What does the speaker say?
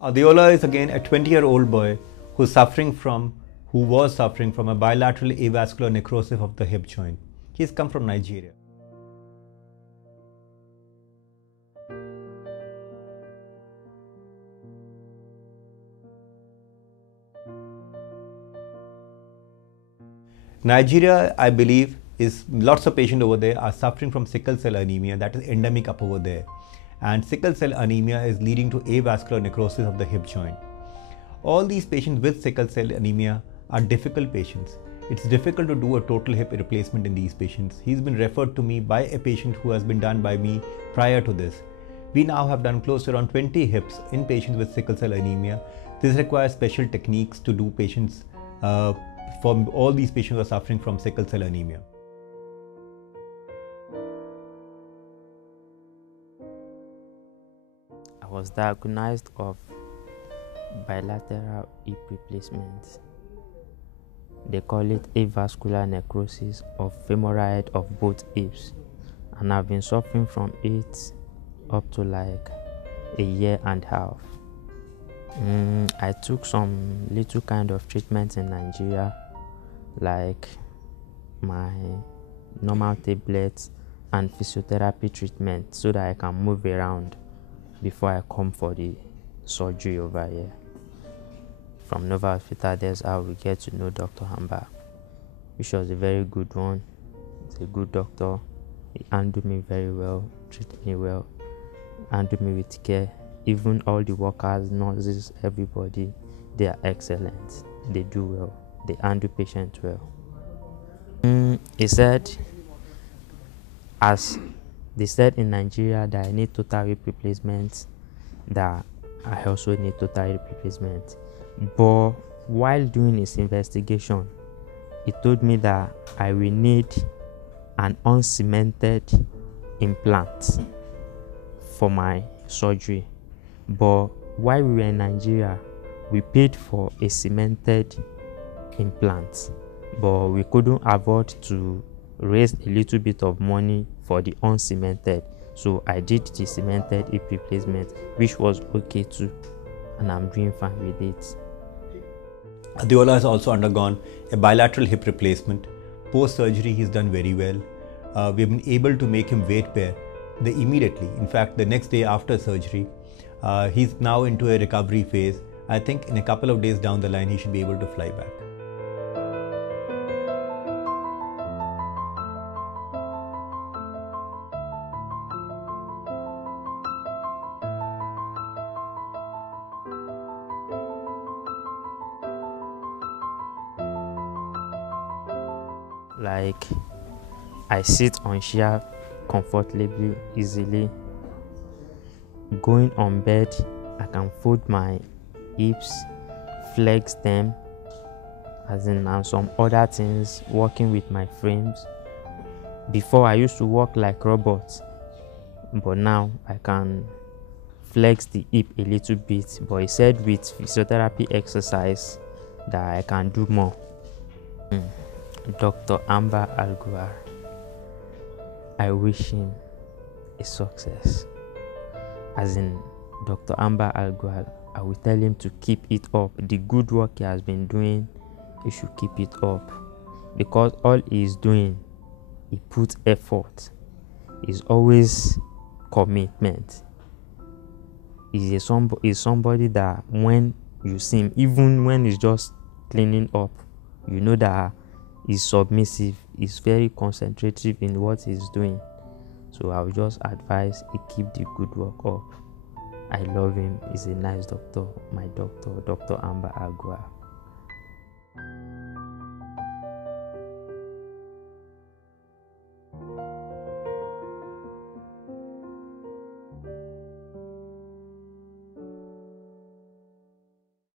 Adeola is again a 20-year-old boy who was suffering from a bilateral avascular necrosis of the hip joint. He's come from Nigeria. Nigeria, I believe, is lots of patients over there are suffering from sickle cell anemia that is endemic up over there. And sickle cell anemia is leading to avascular necrosis of the hip joint. All these patients with sickle cell anemia are difficult patients. It's difficult to do a total hip replacement in these patients. He's been referred to me by a patient who has been done by me prior to this. We now have done close to around 20 hips in patients with sickle cell anemia. This requires special techniques to do patients for all these patients who are suffering from sickle cell anemia. I was diagnosed of bilateral hip replacement. They call it avascular necrosis of femoral head of both hips, and I've been suffering from it up to like a year and a half. I took some little kind of treatment in Nigeria, like my normal tablets and physiotherapy treatment, so that I can move around before I come for the surgery over here. From Nova Hospital, that's how we get to know Dr. Ambar, which was a very good one. He's a good doctor. He handled me very well, treated me well, handled me with care. Even all the workers, nurses, everybody, they are excellent. They do well. They handle patients well. He said, as they said in Nigeria that I need total hip replacement, that I also need total hip replacement. But while doing his investigation, he told me that I will need an uncemented implant for my surgery. But while we were in Nigeria, we paid for a cemented implant, but we couldn't afford to raise a little bit of money for the uncemented. So I did the cemented hip replacement, which was okay too, and I'm doing fine with it. Adeola has also undergone a bilateral hip replacement. Post-surgery, he's done very well. We've been able to make him weight bear immediately. In fact, the next day after surgery, he's now into a recovery phase. I think in a couple of days down the line, he should be able to fly back. Like, I sit on chair comfortably, easily. Going on bed, I can fold my hips, flex them, as in, and some other things, working with my frames. Before, I used to walk like robots, but now I can flex the hip a little bit. But he said with physiotherapy exercise that I can do more. Dr. Ambar Agarwal, I wish him a success. As in, Dr. Ambar Agarwal, I will tell him to keep it up. The good work he has been doing, he should keep it up. Because all he is doing, he puts effort. He's always commitment. He's somebody that when you see him, even when he's just cleaning up, you know that he's submissive. He's very concentrative in what he's doing. So I would just advise he keep the good work up. I love him. He's a nice doctor. My doctor, Dr. Ambar Agarwal.